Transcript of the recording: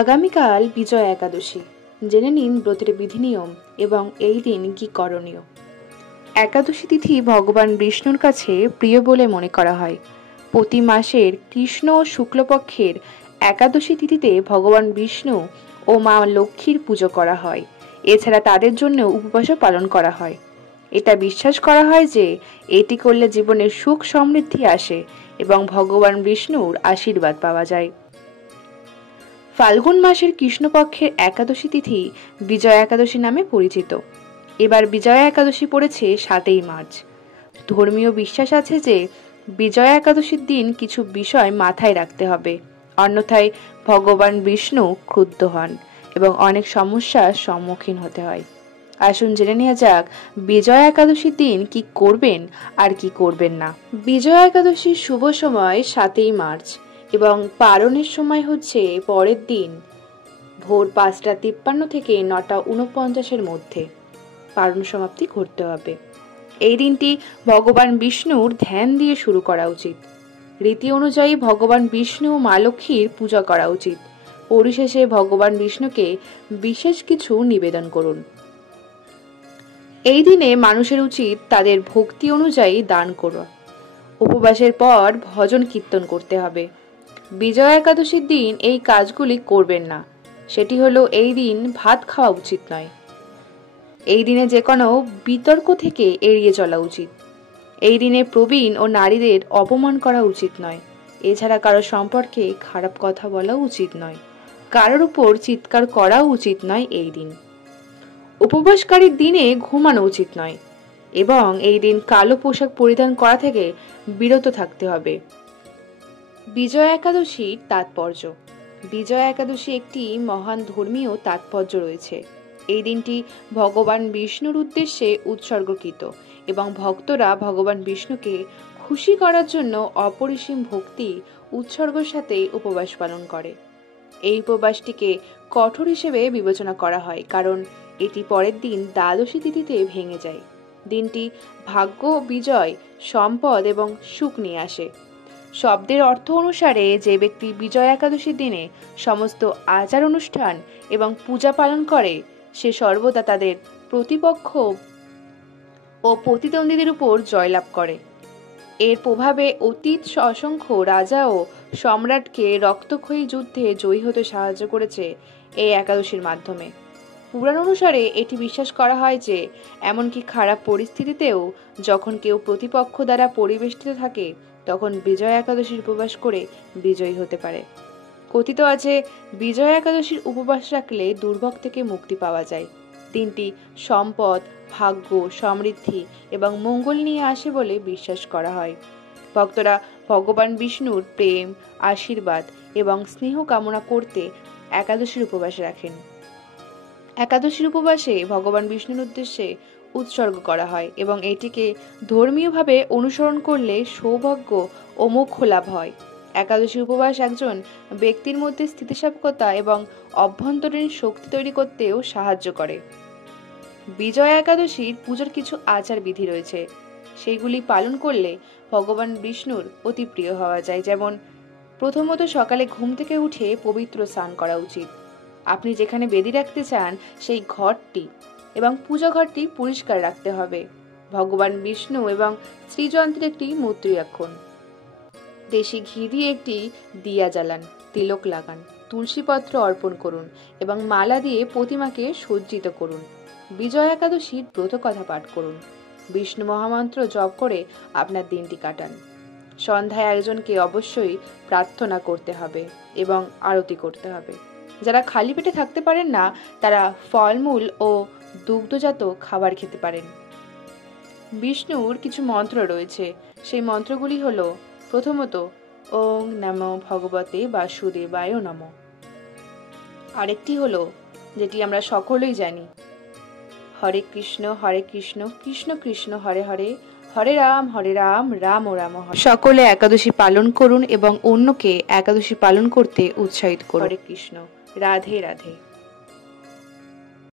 আগামীকাল বিজয়া একাদশী। জেনে নিন ব্রতের বিধি নিয়ম এবং এই দিন কি করণীয়। একাদশী তিথি ভগবান বিষ্ণুর কাছে প্রিয় বলে মনে করা হয়। প্রতি মাসের কৃষ্ণ ও শুক্লপক্ষের একাদশী তিথিতে ভগবান বিষ্ণু ও মা লক্ষ্মীর পুজো করা হয়। এছাড়া তাদের জন্য উপবাসও পালন করা হয়। এটা বিশ্বাস করা হয় যে এটি করলে জীবনে সুখ সমৃদ্ধি আসে এবং ভগবান বিষ্ণুর আশীর্বাদ পাওয়া যায়। ফাল্গুন মাসের কৃষ্ণপক্ষের একাদশী তিথি বিজয়া একাদশী নামে পরিচিত। এবার বিজয়া একাদশী পড়েছে 7ই মার্চ। ধর্মীয় বিশ্বাস আছে যে বিজয়া একাদশীর দিন কিছু বিষয় মাথায় রাখতে হবে, অন্যথায় ভগবান বিষ্ণু ক্রুদ্ধ হন এবং অনেক সমস্যার সম্মুখীন হতে হয়। আসুন জেনে নেওয়া যাক বিজয়া একাদশীর দিন কি করবেন আর কি করবেন না। বিজয়া একাদশীর শুভ সময় 7ই মার্চ এবং পালনের সময় হচ্ছে পরের দিন ভোর 5:53 থেকে 9:49 মধ্যে পালন সমাপ্তি করতে হবে। এই দিনটি ভগবান বিষ্ণুর ধ্যান দিয়ে শুরু করা উচিত। রীতি অনুযায়ী ভগবান বিষ্ণু ও মা লক্ষ্মীর পূজা করা উচিত। পরিশেষে ভগবান বিষ্ণুকে বিশেষ কিছু নিবেদন করুন। এই দিনে মানুষের উচিত তাদের ভক্তি অনুযায়ী দান করা। উপবাসের পর ভজন কীর্তন করতে হবে। বিজয়া একাদশীর দিন এই কাজগুলি করবেন না। সেটি হলো এই দিন ভাত খাওয়া উচিত নয়। এই দিনে যে কোনো বিতর্ক থেকে এড়িয়ে চলা উচিত। এই দিনে প্রবীণ ও নারীদের অপমান করা উচিত নয়। এছাড়া কারো সম্পর্কে খারাপ কথা বলা উচিত নয়। কারোর উপর চিৎকার করা উচিত নয়। এই দিন উপবাসকারীর দিনে ঘুমানো উচিত নয় এবং এই দিন কালো পোশাক পরিধান করা থেকে বিরত থাকতে হবে। বিজয়া একাদশীর তাৎপর্য। বিজয়া একাদশী একটি মহান ধর্মীয় তাৎপর্য রয়েছে। এই দিনটি ভগবান বিষ্ণুর উদ্দেশ্যে উৎসর্গকৃত এবং ভক্তরা ভগবান বিষ্ণুকে খুশি করার জন্য অপরিসীম ভক্তি উৎসর্গের সাথে উপবাস পালন করে। এই উপবাসটিকে কঠোর হিসেবে বিবেচনা করা হয় কারণ এটি পরের দিন দ্বাদশী তিথিতে ভেঙে যায়। দিনটি ভাগ্য, বিজয়, সম্পদ এবং সুখ নিয়ে আসে। শব্দের অর্থ অনুসারে যে ব্যক্তি বিজয়া একাদশীর দিনে সমস্ত আচার অনুষ্ঠান এবং পূজা পালন করে সে সর্বদা তাদের প্রতিপক্ষ ও প্রতিদ্বন্দ্বীদের উপর জয়লাভ করে। এর প্রভাবে অতীত অসংখ্য রাজা ও সম্রাটকে রক্তক্ষয়ী যুদ্ধে জয়ী হতে সাহায্য করেছে এই একাদশীর মাধ্যমে। পুরাণ অনুসারে এটি বিশ্বাস করা হয় যে এমনকি খারাপ পরিস্থিতিতেও যখন কেউ প্রতিপক্ষ দ্বারা পরিবেষ্টিত থাকে তখন বিজয়া একাদশীর উপবাস করে বিজয়ী হতে পারে। কথিত আছে বিজয়া একাদশীর উপবাস রাখলে দুর্ভোগ থেকে মুক্তি পাওয়া যায়। দিনটি সম্পদ, ভাগ্য, সমৃদ্ধি এবং মঙ্গল নিয়ে আসে বলে বিশ্বাস করা হয়। ভক্তরা ভগবান বিষ্ণুর প্রেম, আশীর্বাদ এবং স্নেহ কামনা করতে একাদশীর উপবাস রাখেন। একাদশীর উপবাসে ভগবান বিষ্ণুর উদ্দেশ্যে উৎসর্গ করা হয় এবং এটিকে ধর্মীয়ভাবে অনুসরণ করলে সৌভাগ্য ও মোক্ষ লাভ হয়। একাদশী উপবাস একজন ব্যক্তির মধ্যে স্থিতিস্থাপকতা এবং অভ্যন্তরীণ শক্তি তৈরি করতেও সাহায্য করে। বিজয়া একাদশীর পূজার কিছু আচার বিধি রয়েছে। সেইগুলি পালন করলে ভগবান বিষ্ণুর অতি প্রিয় হওয়া যায়। যেমন প্রথমত সকালে ঘুম থেকে উঠে পবিত্র স্নান করা উচিত। আপনি যেখানে বেদি রাখতে চান সেই ঘরটি এবং পূজা ঘরটি পরিষ্কার রাখতে হবে। ভগবান বিষ্ণু এবং শ্রীযন্ত্রের একটি মূর্তি রাখুন। দেশি ঘি দিয়ে একটি দিয়া জ্বালান, তিলক লাগান, তুলসী পত্র অর্পণ করুন এবং মালা দিয়ে প্রতিমাকে সজ্জিত করুন। বিজয়া একাদশীর ব্রত কথা পাঠ করুন। বিষ্ণু মহামন্ত্র জপ করে আপনার দিনটি কাটান। সন্ধ্যায় একজনকে অবশ্যই প্রার্থনা করতে হবে এবং আরতি করতে হবে। যারা খালি পেটে থাকতে পারেন না তারা ফলমূল ও দুগ্ধজাত খাবার খেতে পারেন। বিষ্ণুর কিছু মন্ত্র রয়েছে। সেই মন্ত্রগুলি হলো প্রথমত ওং নমো ভগবতে বাসুদেবায় নমঃ। আরেকটি হলো যেটি আমরা সকলেই জানি, হরে কৃষ্ণ কৃষ্ণ কৃষ্ণ হরে হরে, হরে রাম রাম রাম হরে। সকলে একাদশী পালন করুন এবং অন্যকে একাদশী পালন করতে উৎসাহিত করুন। হরে কৃষ্ণ। রাধে রাধে।